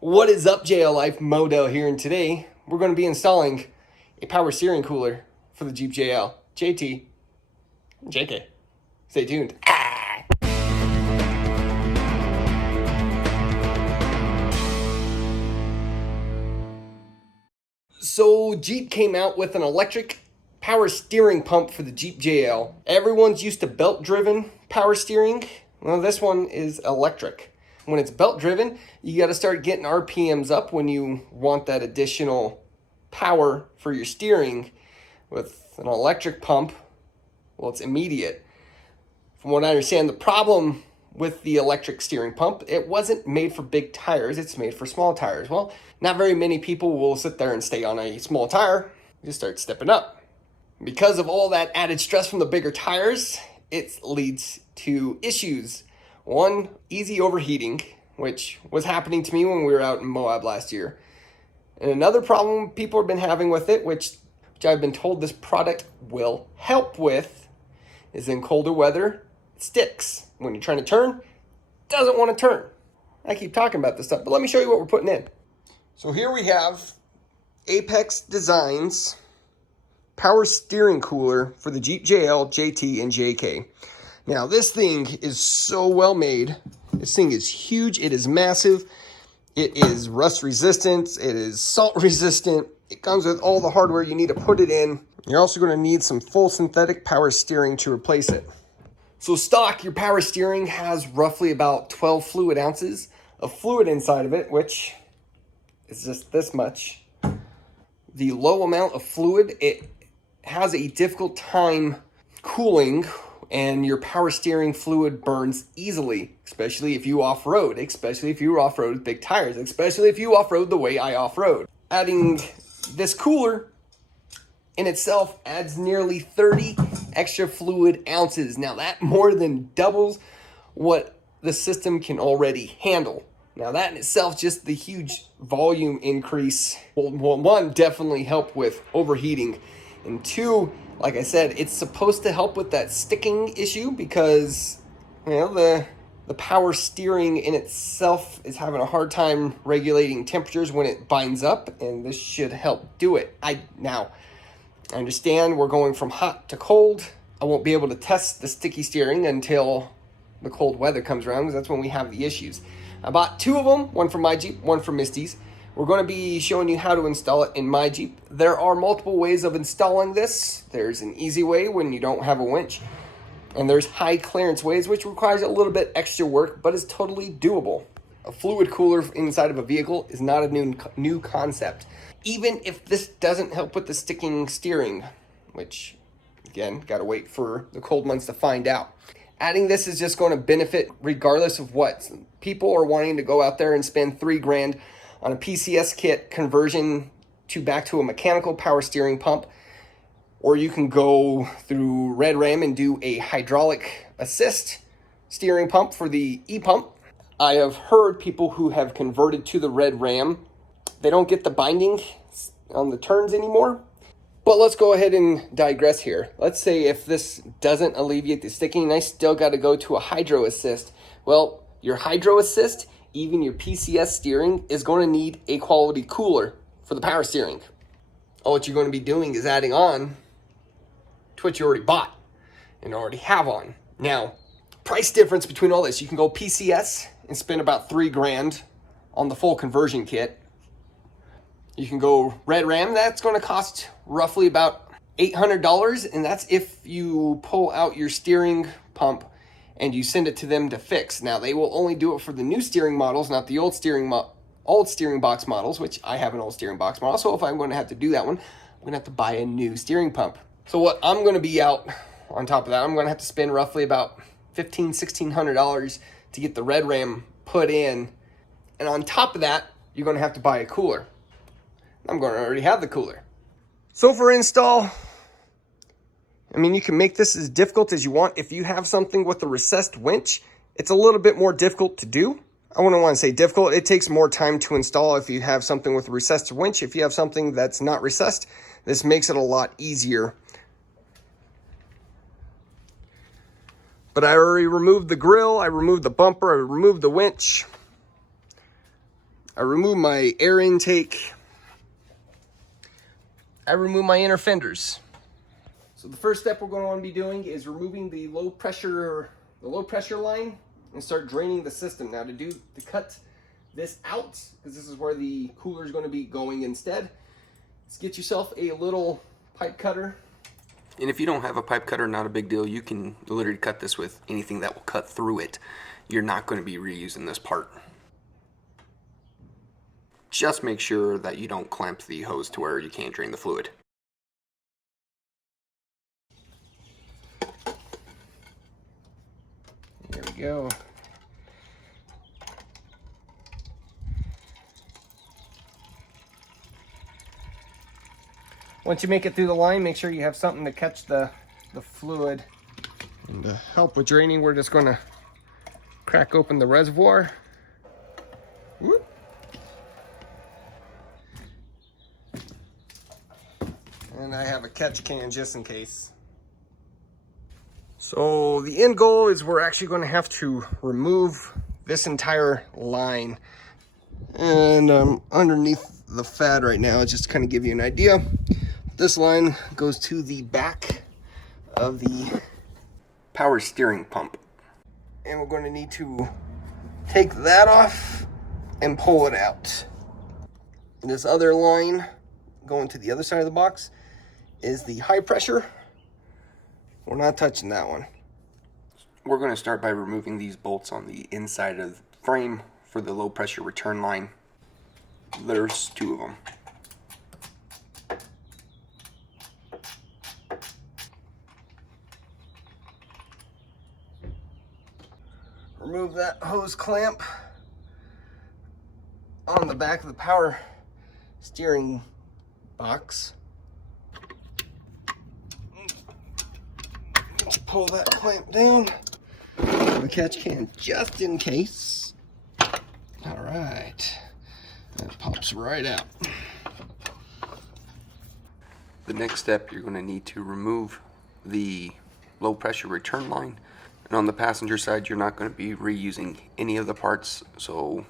What is up, JL Life? Modell here, and today we're going to be installing a power steering cooler for the Jeep JL, JT, and JK. Stay tuned. So Jeep came out with an electric power steering pump for the Jeep JL. Everyone's used to belt-driven power steering. Well, this one is electric. When it's belt-driven, you got to start getting RPMs up when you want that additional power for your steering. With an electric pump, well, it's immediate. From what I understand, the problem with the electric steering pump, it wasn't made for big tires, it's made for small tires. Well, not very many people will sit there and stay on a small tire. Just start stepping up. Because of all that added stress from the bigger tires, it leads to issues. One, easy overheating, which was happening to me when we were out in Moab last year. And another problem people have been having with it, which I've been told this product will help with, is in colder weather, it sticks. When you're trying to turn, it doesn't want to turn. I keep talking about this stuff, but let me show you what we're putting in. So here we have Apex Designs power steering cooler for the Jeep JL, JT, and JK. Now, this thing is so well made. This thing is huge. It is massive. It is rust resistant. It is salt resistant. It comes with all the hardware you need to put it in. You're also going to need some full synthetic power steering to replace it. So stock, your power steering has roughly about 12 fluid ounces of fluid inside of it, which is just this much. The low amount of fluid, it has a difficult time cooling, and your power steering fluid burns easily, especially if you off-road, especially if you off-road with big tires, especially if you off-road the way I off-road. Adding this cooler in itself adds nearly 30 extra fluid ounces. Now that more than doubles what the system can already handle. Now that in itself, just the huge volume increase will one, definitely help with overheating. And two, like I said, it's supposed to help with that sticking issue because, you know, the power steering in itself is having a hard time regulating temperatures when it binds up, and this should help do it. I understand we're going from hot to cold. I won't be able to test the sticky steering until the cold weather comes around because that's when we have the issues. I bought two of them, one for my Jeep, one for Misty's. We're going to be showing you how to install it in my Jeep. There are multiple ways of installing this. There's an easy way when you don't have a winch, and there's high clearance ways, which requires a little bit extra work, but is totally doable. A fluid cooler inside of a vehicle is not a new concept. Even if this doesn't help with the sticking steering, which, again, got to wait for the cold months to find out. Adding this is just going to benefit regardless of what. People are wanting to go out there and spend $3,000 on a PCS kit conversion back to a mechanical power steering pump, or you can go through Red Ram and do a hydraulic assist steering pump for the e-pump. I have heard people who have converted to the Red Ram, they don't get the binding on the turns anymore. But let's go ahead and digress here. Let's say if this doesn't alleviate the sticking and I still got to go to a hydro assist. Well, your hydro assist, even your PCS steering, is going to need a quality cooler for the power steering. All what you're going to be doing is adding on to what you already bought and already have on. Now, price difference between all this, you can go PCS and spend about $3,000 on the full conversion kit. You can go Red Ram, that's going to cost roughly about $800, and that's if you pull out your steering pump and you send it to them to fix. Now, they will only do it for the new steering models, not the old steering box models, which I have an old steering box model. So if I'm going to have to do that one, I'm going to have to buy a new steering pump. So what I'm going to be out on top of that, I'm going to have to spend roughly about $1,600 to get the Red Ram put in. And on top of that, you're going to have to buy a cooler. I'm going to already have the cooler. So for install, I mean, you can make this as difficult as you want. If you have something with a recessed winch, it's a little bit more difficult to do. I wouldn't want to say difficult. It takes more time to install if you have something with a recessed winch. If you have something that's not recessed, this makes it a lot easier. But I already removed the grill, I removed the bumper, I removed the winch. I remove my air intake. I remove my inner fenders. So the first step we're going to want to be doing is removing the low pressure line and start draining the system. Now to cut this out, because this is where the cooler is going to be going instead, let's get yourself a little pipe cutter. And if you don't have a pipe cutter, not a big deal. You can literally cut this with anything that will cut through it. You're not going to be reusing this part. Just make sure that you don't clamp the hose to where you can't drain the fluid. There we go. Once you make it through the line, make sure you have something to catch the fluid. And to help with draining, we're just going to crack open the reservoir. Whoop. And I have a catch can just in case. So the end goal is we're actually going to have to remove this entire line. And underneath the FAD right now, just to kind of give you an idea. This line goes to the back of the power steering pump. And we're going to need to take that off and pull it out. And this other line going to the other side of the box is the high pressure. We're not touching that one. We're going to start by removing these bolts on the inside of the frame for the low pressure return line. There's 2 of them. Remove that hose clamp on the back of the power steering box. Pull that clamp down. The catch can just in case. All right. That pops right out. The next step, you're going to need to remove the low pressure return line. And on the passenger side, you're not going to be reusing any of the parts. So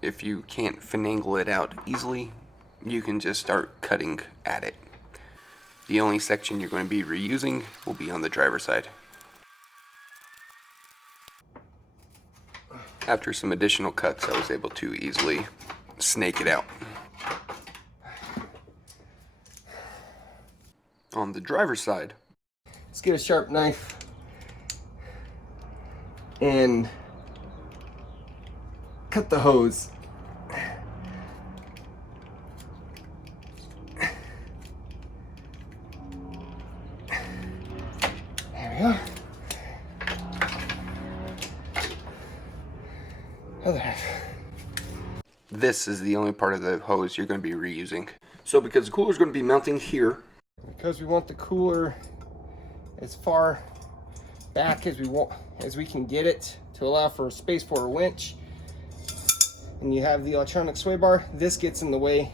if you can't finagle it out easily, you can just start cutting at it. The only section you're going to be reusing will be on the driver's side. After some additional cuts, I was able to easily snake it out. On the driver's side, let's get a sharp knife and cut the hose. Other half. This is the only part of the hose you're going to be reusing. So because the cooler is going to be mounting here, because we want the cooler as far back as we can get it to allow for space for a winch, and you have the electronic sway bar, this gets in the way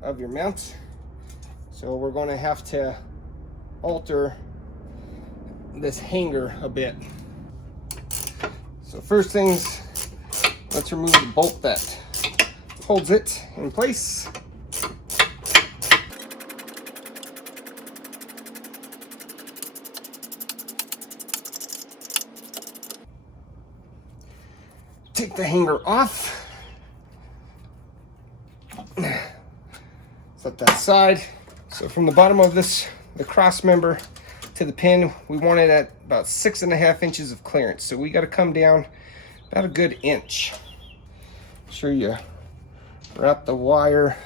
of your mount. So we're going to have to alter this hanger a bit. So first things, let's remove the bolt that holds it in place. Take the hanger off. Set that aside. So from the bottom of this, the cross member to the pin, we want it at about 6.5 inches of clearance. So we got to come down about a good inch. Make sure you wrap the wire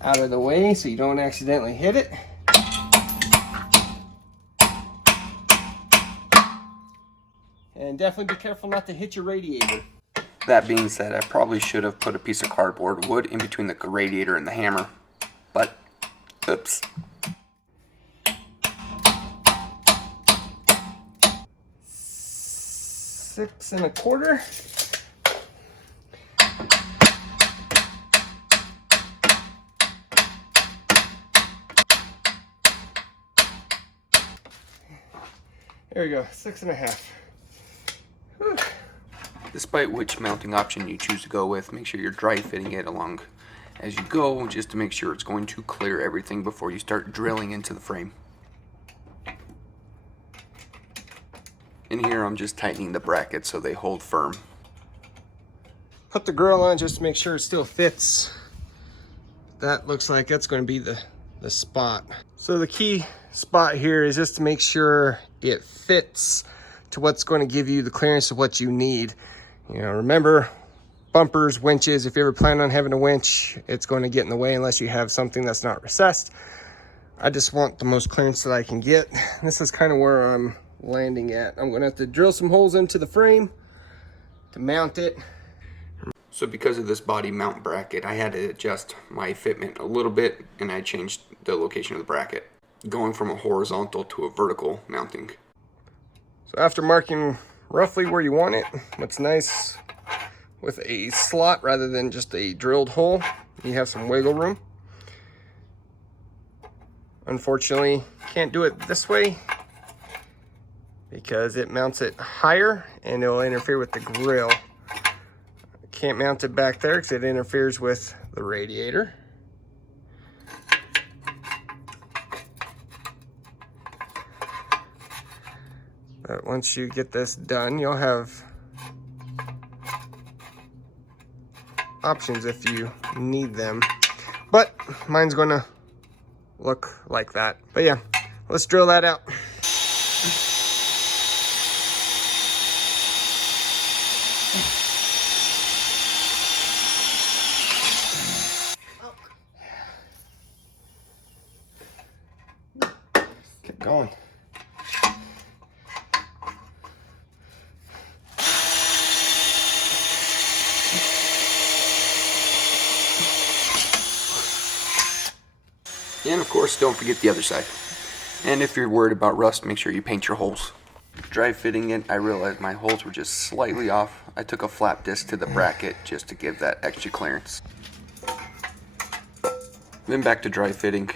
out of the way so you don't accidentally hit it. And definitely be careful not to hit your radiator. That being said, I probably should have put a piece of cardboard wood in between the radiator and the hammer, but oops. 6 1/4. There we go, 6 1/2. Whew. Despite which mounting option you choose to go with, make sure you're dry fitting it along as you go, just to make sure it's going to clear everything before you start drilling into the frame. In here I'm just tightening the brackets so they hold firm. Put the grill on just to make sure it still fits. That looks like that's going to be the spot. So the key spot here is just to make sure it fits to what's going to give you the clearance of what you need. You know, remember, bumpers, winches, if you ever plan on having a winch, it's going to get in the way unless you have something that's not recessed. I just want the most clearance that I can get. This is kind of where I'm landing at. I'm going to have to drill some holes into the frame to mount it. So because of this body mount bracket, I had to adjust my fitment a little bit, and I changed the location of the bracket, going from a horizontal to a vertical mounting. So after marking roughly where you want it, what's nice with a slot rather than just a drilled hole, you have some wiggle room. Unfortunately, can't do it this way because it mounts it higher and it'll interfere with the grill. Can't mount it back there because it interferes with the radiator. But once you get this done, you'll have options if you need them. But mine's gonna look like that. But yeah, let's drill that out. Keep going. And of course, don't forget the other side. And if you're worried about rust, make sure you paint your holes. Dry fitting it, I realized my holes were just slightly off. I took a flap disc to the bracket just to give that extra clearance. Then back to dry fitting.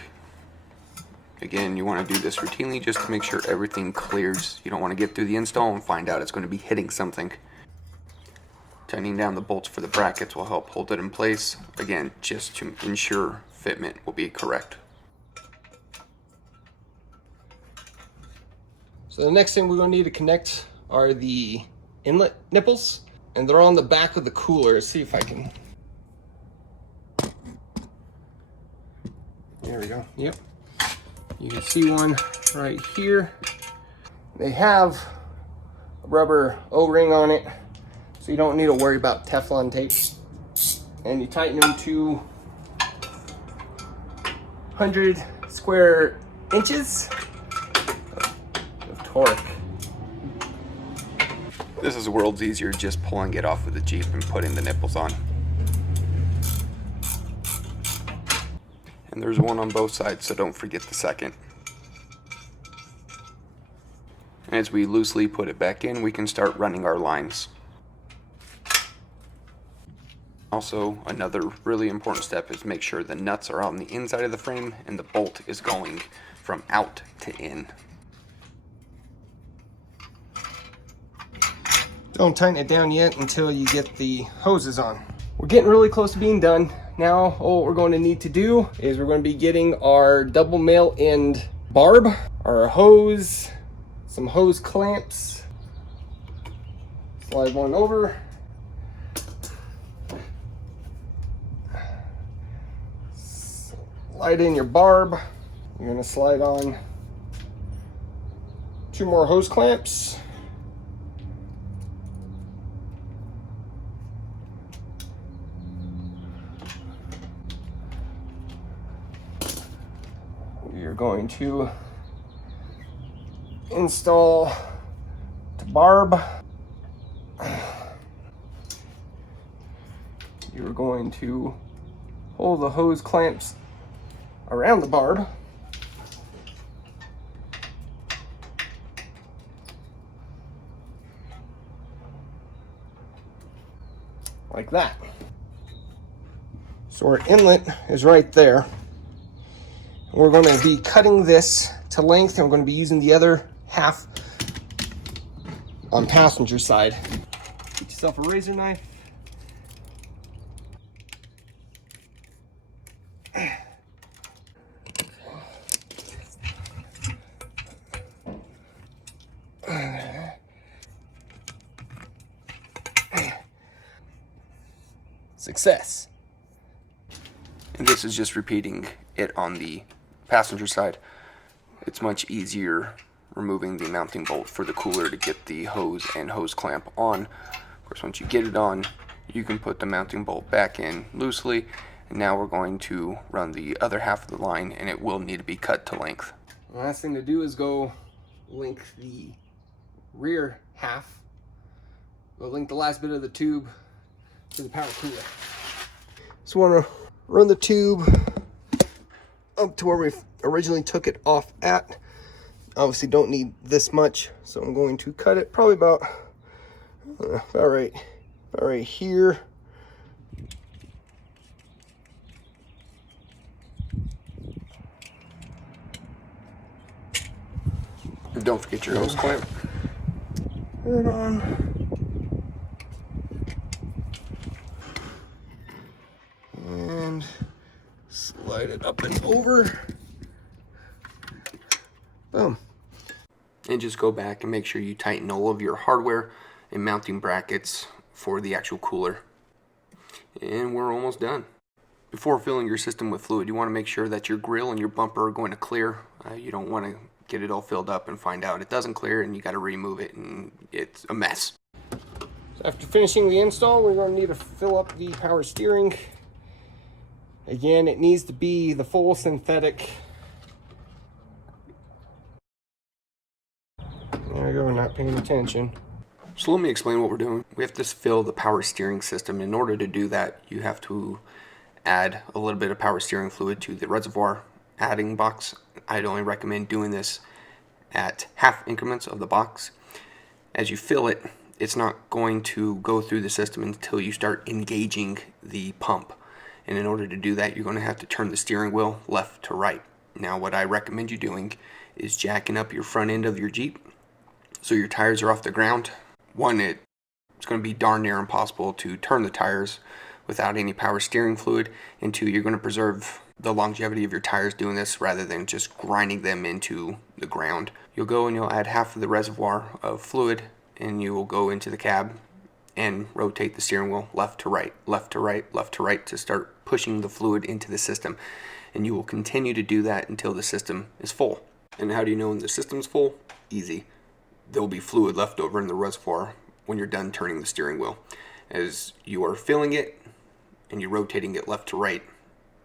Again, you want to do this routinely just to make sure everything clears. You don't want to get through the install and find out it's going to be hitting something. Tightening down the bolts for the brackets will help hold it in place. Again, just to ensure fitment will be correct. So the next thing we're going to need to connect are the inlet nipples, and they're on the back of the cooler. Let's see if I can. There we go. Yep. You can see one right here. They have a rubber O-ring on it, so you don't need to worry about Teflon tape. And you tighten them to 100 square inches of torque. This is worlds easier just pulling it off of the Jeep and putting the nipples on. And there's one on both sides, so don't forget the second. And as we loosely put it back in, we can start running our lines. Also, another really important step is make sure the nuts are on the inside of the frame and the bolt is going from out to in. Don't tighten it down yet until you get the hoses on. We're getting really close to being done. Now, what we're going to need to do is we're going to be getting our double male end barb, our hose, some hose clamps. Slide one over. Slide in your barb. You're going to slide on 2 more hose clamps. You're going to install the barb. You're going to hold the hose clamps around the barb. Like that. So our inlet is right there. We're going to be cutting this to length, and we're going to be using the other half on passenger side. myself a razor knife. Success. And this is just repeating it on the passenger side. It's much easier removing the mounting bolt for the cooler to get the hose and hose clamp on. Of course, once you get it on, you can put the mounting bolt back in loosely. And now we're going to run the other half of the line, and it will need to be cut to length. The last thing to do is go link the rear half. Go link the last bit of the tube to the power cooler. So want to run the tube up to where we originally took it off at. Obviously don't need this much, so I'm going to cut it probably about right here. And don't forget your hose clamp. Turn on. And slide it up and over. Boom. And just go back and make sure you tighten all of your hardware and mounting brackets for the actual cooler. And we're almost done. Before filling your system with fluid, you want to make sure that your grill and your bumper are going to clear. You don't want to get it all filled up and find out it doesn't clear and you got to remove it and it's a mess. So after finishing the install, we're going to need to fill up the power steering. Again, it needs to be the full synthetic. There we go, not paying attention. So let me explain what we're doing. We have to fill the power steering system. In order to do that, you have to add a little bit of power steering fluid to the reservoir adding box. I'd only recommend doing this at half increments of the box. As you fill it, it's not going to go through the system until you start engaging the pump. And in order to do that, you're going to have to turn the steering wheel left to right. Now, what I recommend you doing is jacking up your front end of your Jeep so your tires are off the ground. One, it's going to be darn near impossible to turn the tires without any power steering fluid. And two, you're going to preserve the longevity of your tires doing this rather than just grinding them into the ground. You'll go and you'll add half of the reservoir of fluid and you will go into the cab and rotate the steering wheel left to right, left to right, left to right to start pushing the fluid into the system. And you will continue to do that until the system is full. And how do you know when the system's full? Easy. There will be fluid left over in the reservoir when you're done turning the steering wheel. As you are filling it and you're rotating it left to right,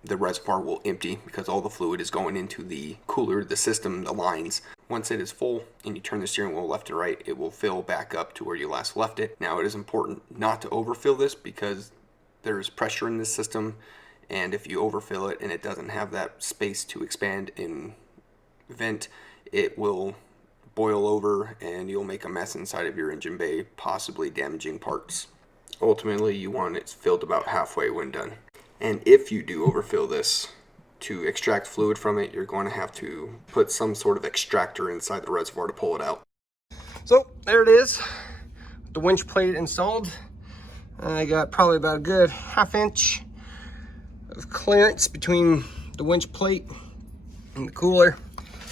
the reservoir will empty because all the fluid is going into the cooler, the system, the lines. Once it is full and you turn the steering wheel left to right, it will fill back up to where you last left it. Now, it is important not to overfill this because there's pressure in this system, and if you overfill it and it doesn't have that space to expand and vent, it will boil over and you'll make a mess inside of your engine bay, possibly damaging parts. Ultimately, you want it filled about halfway when done. And if you do overfill this, to extract fluid from it, you're going to have to put some sort of extractor inside the reservoir to pull it out. So there it is, the winch plate installed. I got probably about a good ½ inch of clearance between the winch plate and the cooler.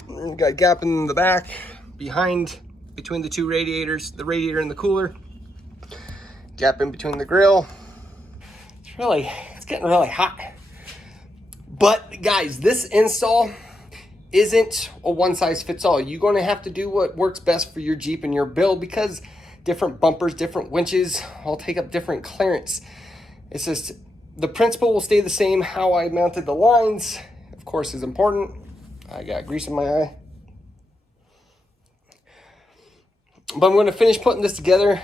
Got a gap in the back behind between the two radiators, the radiator and the cooler. Gap in between the grill. It's getting really hot. But guys, this install isn't a one size fits all. You're going to have to do what works best for your Jeep and your build because different bumpers, different winches all take up different clearance. It's just the principle will stay the same. How I mounted the lines, of course, is important. I got grease in my eye. But I'm going to finish putting this together,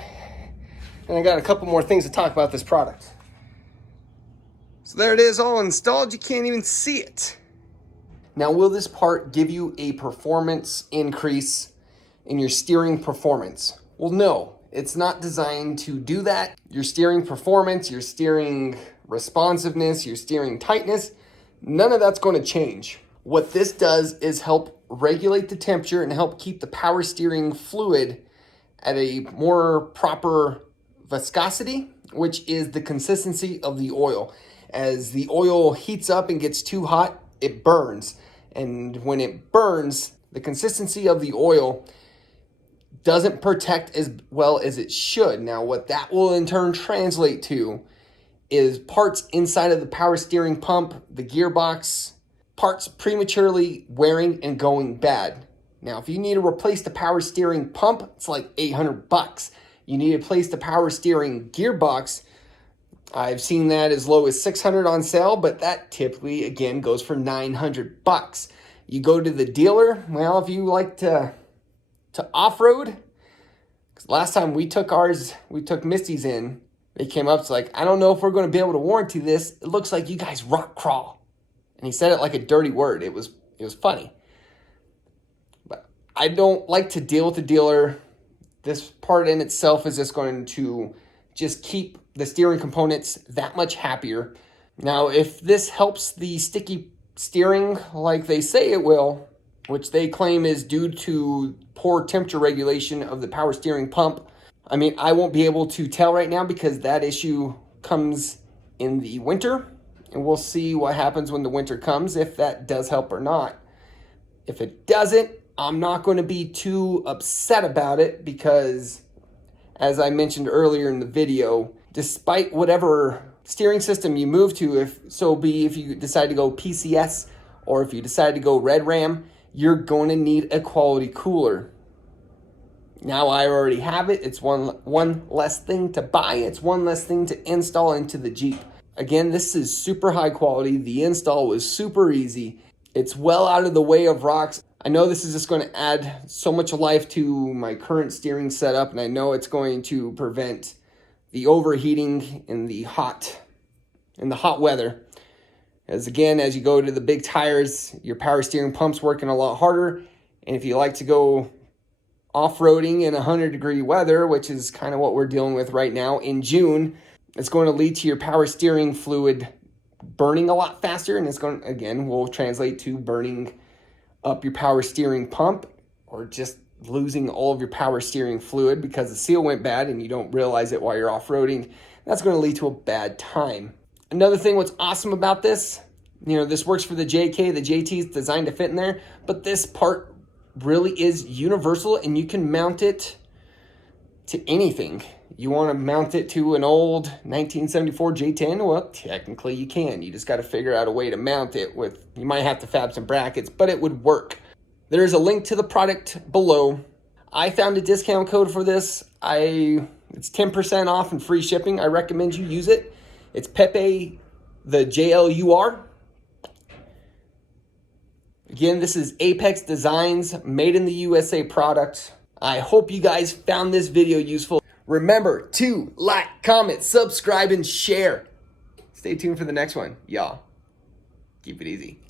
and I got a couple more things to talk about this product. So there it is, all installed. You can't even see it. Now, will this part give you a performance increase in your steering performance? Well, no, it's not designed to do that. Your steering performance, your steering responsiveness, your steering tightness, none of that's going to change. What this does is help regulate the temperature and help keep the power steering fluid at a more proper viscosity, which is the consistency of the oil. As the oil heats up and gets too hot, it burns. And when it burns, the consistency of the oil doesn't protect as well as it should. Now, what that will in turn translate to is parts inside of the power steering pump, the gearbox, parts prematurely wearing and going bad. Now, if you need to replace the power steering pump, it's like $800. You need to replace the power steering gearbox. I've seen that as low as $600 on sale, but that typically, again, goes for $900. You go to the dealer, well, if you like to off-road, because last time we took Misty's in, they came up, it's like, I don't know if we're going to be able to warranty this. It looks like you guys rock crawl. And he said it like a dirty word. It was funny. But I don't like to deal with the dealer. This part in itself is just going to just keep the steering components that much happier. Now, if this helps the sticky steering like they say it will, which they claim is due to poor temperature regulation of the power steering pump, I mean, I won't be able to tell right now because that issue comes in the winter, and we'll see what happens when the winter comes, if that does help or not. If it doesn't, I'm not going to be too upset about it because, as I mentioned earlier in the video, despite whatever steering system you move to, if you decide to go PCS or if you decide to go Red Ram, you're going to need a quality cooler. Now I already have it. It's one less thing to buy. It's one less thing to install into the Jeep. Again, this is super high quality. The install was super easy. It's well out of the way of rocks. I know this is just going to add so much life to my current steering setup, and I know it's going to prevent the overheating in the hot weather. As again, as you go to the big tires, your power steering pump's working a lot harder. And if you like to go off-roading in 100-degree weather, which is kind of what we're dealing with right now in June, it's going to lead to your power steering fluid burning a lot faster, and it's going, again, will translate to burning up your power steering pump or just losing all of your power steering fluid because the seal went bad and you don't realize it while you're off-roading. That's going to lead to a bad time. Another thing, what's awesome about this, this works for the JK, the JT is designed to fit in there, but this part really is universal and you can mount it to anything. You want to mount it to an old 1974 J10? Well, technically you can. You just got to figure out a way to mount it with, you might have to fab some brackets, but it would work. There's a link to the product below. I found a discount code for this. It's 10% off and free shipping. I recommend you use it. It's Pepe, the JLUR. Again, this is Apex Designs, made in the USA product. I hope you guys found this video useful. Remember to like, comment, subscribe, and share. Stay tuned for the next one. Y'all, keep it easy.